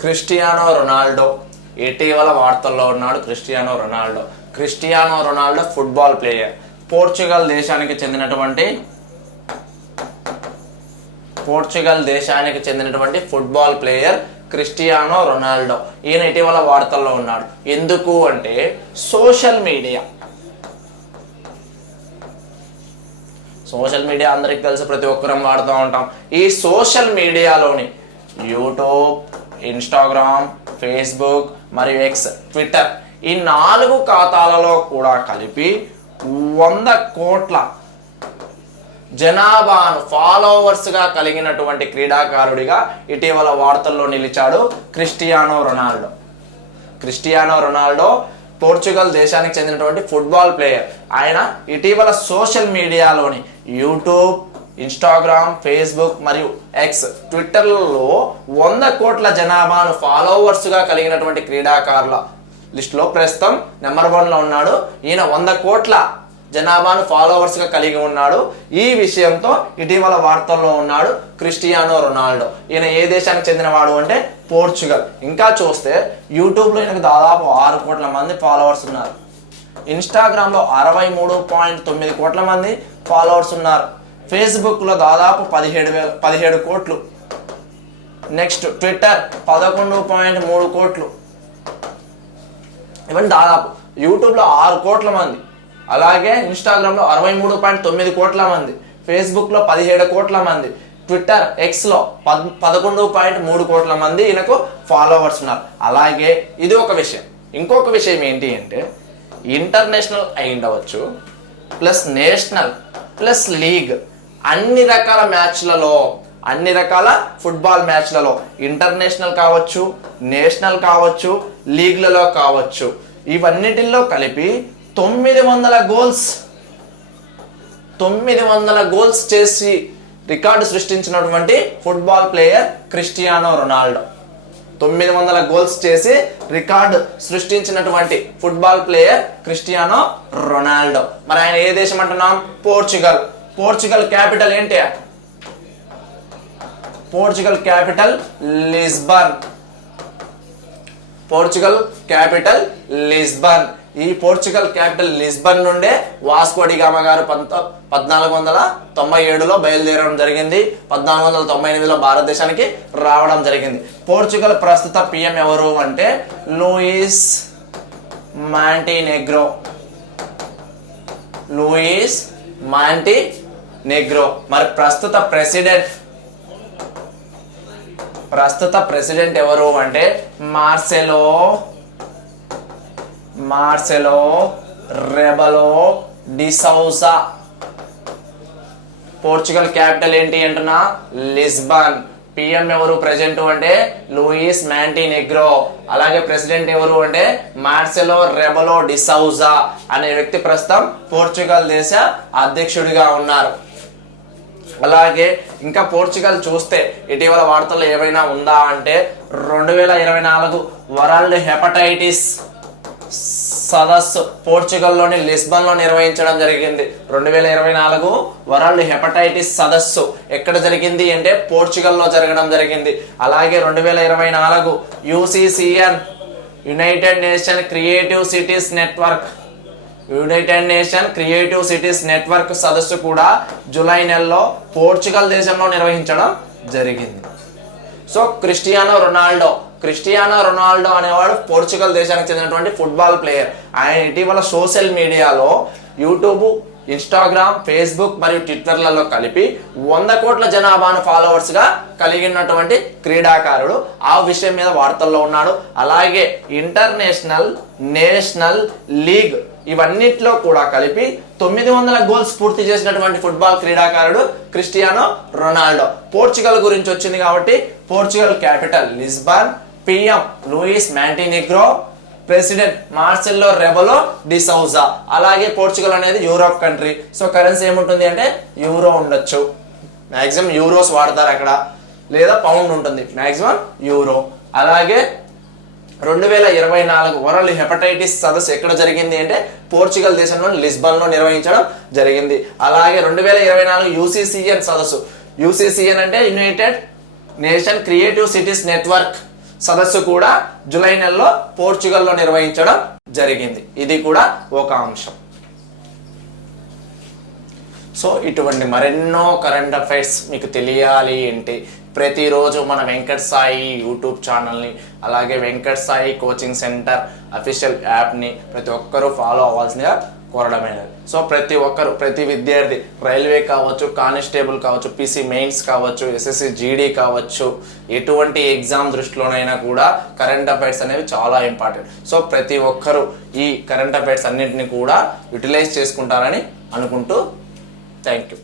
Cristiano Ronaldo ఇటీవల వార్తల్లో ఉన్నాడు. Cristiano Ronaldo football player. Portugal దేశానికి చెందినటువంటి ఫుట్బాల్ ప్లేయర్ క్రిస్టియానో రొనాల్డో. ఈయన ఇటీవల వార్తల్లో ఉన్నాడు. ఎందుకు అంటే సోషల్ మీడియా అందరికి తెలుసు, ప్రతి ఒక్కరం వాడుతూ ఉంటాం. ఈ సోషల్ మీడియాలోని యూట్యూబ్, ఇన్స్టాగ్రామ్, ఫేస్బుక్ మరియు ఎక్స్, ట్విట్టర్ ఈ 4 ఖాతాలలో కూడా కలిపి 100 కోట్ల జనాభాను ఫాలోవర్స్గా కలిగినటువంటి క్రీడాకారుడిగా ఇటీవల వార్తల్లో నిలిచాడు క్రిస్టియానో రొనాల్డో. పోర్చుగల్ దేశానికి చెందినటువంటి ఫుట్బాల్ ప్లేయర్. ఆయన ఇటీవల సోషల్ మీడియాలోని యూట్యూబ్, ఇన్స్టాగ్రామ్, ఫేస్బుక్ మరియు ఎక్స్, ట్విట్టర్లలో 100 కోట్ల జనాభాను ఫాలోవర్స్గా కలిగినటువంటి క్రీడాకారుల లిస్టులో ప్రస్తుతం నెంబర్ 1లో ఉన్నాడు. ఈయన 100 కోట్ల జనాభాను ఫాలోవర్స్గా కలిగి ఉన్నాడు. ఈ విషయంతో ఇటీవల వార్తల్లో ఉన్నాడు క్రిస్టియానో రొనాల్డో. ఈయన ఏ దేశానికి చెందినవాడు అంటే పోర్చుగల్. ఇంకా చూస్తే యూట్యూబ్లో ఈయనకు దాదాపు 6 కోట్ల మంది ఫాలోవర్స్ ఉన్నారు. ఇన్స్టాగ్రామ్లో 63.9 కోట్ల మంది ఫాలోవర్స్ ఉన్నారు. ఫేస్బుక్లో దాదాపు 17 కోట్లు. నెక్స్ట్ ట్విట్టర్ 11.3 కోట్లు. ఇవన్నీ దాదాపు. యూట్యూబ్లో 6 కోట్ల మంది, అలాగే ఇన్స్టాగ్రామ్లో 63.9 కోట్ల మంది, ఫేస్బుక్లో 17 కోట్ల మంది, ట్విట్టర్ ఎక్స్లో 11.3 కోట్ల మంది ఈయనకు ఫాలోవర్స్ ఉన్నారు. అలాగే ఇది ఒక విషయం. ఇంకొక విషయం ఏంటి అంటే ఇంటర్నేషనల్ అయి ఉండవచ్చు, ప్లస్ నేషనల్, ప్లస్ లీగ్, అన్ని రకాల ఫుట్బాల్ మ్యాచ్లలో ఇంటర్నేషనల్ కావచ్చు, నేషనల్ కావచ్చు, లీగ్లలో కావచ్చు, ఇవన్నిటిల్లో కలిపి 900 గోల్స్ చేసి రికార్డు సృష్టించినటువంటి football player Cristiano Ronaldo. 900 goals చేసి రికార్డు సృష్టించినటువంటి ఫుట్బాల్ ప్లేయర్ క్రిస్టియానో రొనాల్డో. మరి ఆయన ఏ దేశం అంటున్నాం? పోర్చుగల్ క్యాపిటల్ ఏంటి? Portugal capital Lisbon. ఈ పోర్చుగల్ క్యాపిటల్ లిస్బన్ నుండే వాస్కో డి గామా గారు 1497లో బయలుదేరడం జరిగింది. 1498లో భారతదేశానికి రావడం జరిగింది. పోర్చుగల్ ప్రస్తుత పిఎం ఎవరు అంటే లూయిస్ మాంటినెగ్రో. మరి ప్రస్తుత ప్రెసిడెంట్ ఎవరు అంటే Marcelo Rebelo de Sousa. Portugal capital ఏంటి అంటున్నా? లిస్బన్. పిఎం ఎవరు ప్రెసిడెంట్ అంటే లూయిస్ మాంటినెగ్రో. అలాగే ప్రెసిడెంట్ ఎవరు అంటే మార్సెలో రెబలో డి సౌజా అనే వ్యక్తి ప్రస్తుతం పోర్చుగల్ దేశ అధ్యక్షుడిగా ఉన్నారు. అలాగే ఇంకా పోర్చుగల్ చూస్తే ఇటీవల వార్తల్లో ఏమైనా ఉందా అంటే 2024 వరల్డ్ హెపటైటిస్ సదస్సు పోర్చుగల్లోని లిస్బన్లో నిర్వహించడం జరిగింది. 2024 వరల్డ్ హెపటైటిస్ సదస్సు ఎక్కడ జరిగింది అంటే పోర్చుగల్లో జరగడం జరిగింది. అలాగే 2024 UCCN United Nation creative cities network సదస్సు కూడా జూలై నెలలో పోర్చుగల్ దేశంలో నిర్వహించడం జరిగింది. సో క్రిస్టియానో రొనాల్డో అనేవాడు పోర్చుగల్ దేశానికి చెందినటువంటి ఫుట్బాల్ ప్లేయర్. ఆయన ఇటీవల సోషల్ మీడియాలో యూట్యూబ్, ఇన్స్టాగ్రామ్, ఫేస్బుక్ మరియు ట్విట్టర్లలో కలిపి 100 కోట్ల జనాభాను ఫాలోవర్స్గా కలిగినటువంటి క్రీడాకారుడు. ఆ విషయం మీద వార్తల్లో ఉన్నాడు. అలాగే ఇంటర్నేషనల్, నేషనల్, లీగ్ ఇవన్నిట్లో కూడా కలిపి 900 గోల్స్ పూర్తి చేసినటువంటి ఫుట్బాల్ క్రీడాకారుడు క్రిస్టియానో రొనాల్డో. పోర్చుగల్ గురించి వచ్చింది కాబట్టి Portugal capital Lisbon, PM Luis Montenegro, president Marcelo Rebelo de Sousa. అలాగే పోర్చుగల్ అనేది యూరోప్ కంట్రీ. సో కరెన్సీ ఏముంటుంది అంటే యూరో ఉండొచ్చు, మాక్సిమం యూరోస్ వాడతారు అక్కడ, లేదా పౌండ్ ఉంటుంది, మాక్సిమం యూరో. అలాగే 2024 వరల్డ్ హెపటైటిస్ సదస్సు ఎక్కడ జరిగింది అంటే పోర్చుగల్ దేశంలో లిస్బన్లో నిర్వహించడం జరిగింది. అలాగే 2024 యూసీసీఎన్ సదస్సు, యూసీసీఎన్ అంటే United Nation creative cities network సదస్సు కూడా జూలై నెలలో పోర్చుగల్లో నిర్వహించడం జరిగింది. ఇది కూడా ఒక అంశం. సో ఇటువంటి మరెన్నో కరెంట్ అఫైర్స్ మీకు తెలియాలి అంటే ప్రతిరోజు మన వెంకట్ సాయి యూట్యూబ్ ఛానల్ని, అలాగే Venkat Sai coaching centre official యాప్ని ప్రతి ఒక్కరూ ఫాలో అవ్వాల్సిందిగా కోరడమైనది. సో ప్రతి ఒక్కరు, ప్రతి విద్యార్థి రైల్వే కావచ్చు, కానిస్టేబుల్ కావచ్చు, పీసీ మెయిన్స్ కావచ్చు, ఎస్ఎస్సి జీడీ కావచ్చు, ఎటువంటి ఎగ్జామ్ దృష్టిలోనైనా కూడా కరెంట్ అఫైర్స్ అనేవి చాలా ఇంపార్టెంట్. సో ప్రతి ఒక్కరూ ఈ కరెంట్ అఫైర్స్ అన్నింటినీ కూడా యూటిలైజ్ చేసుకుంటారని అనుకుంటూ థ్యాంక్ యూ.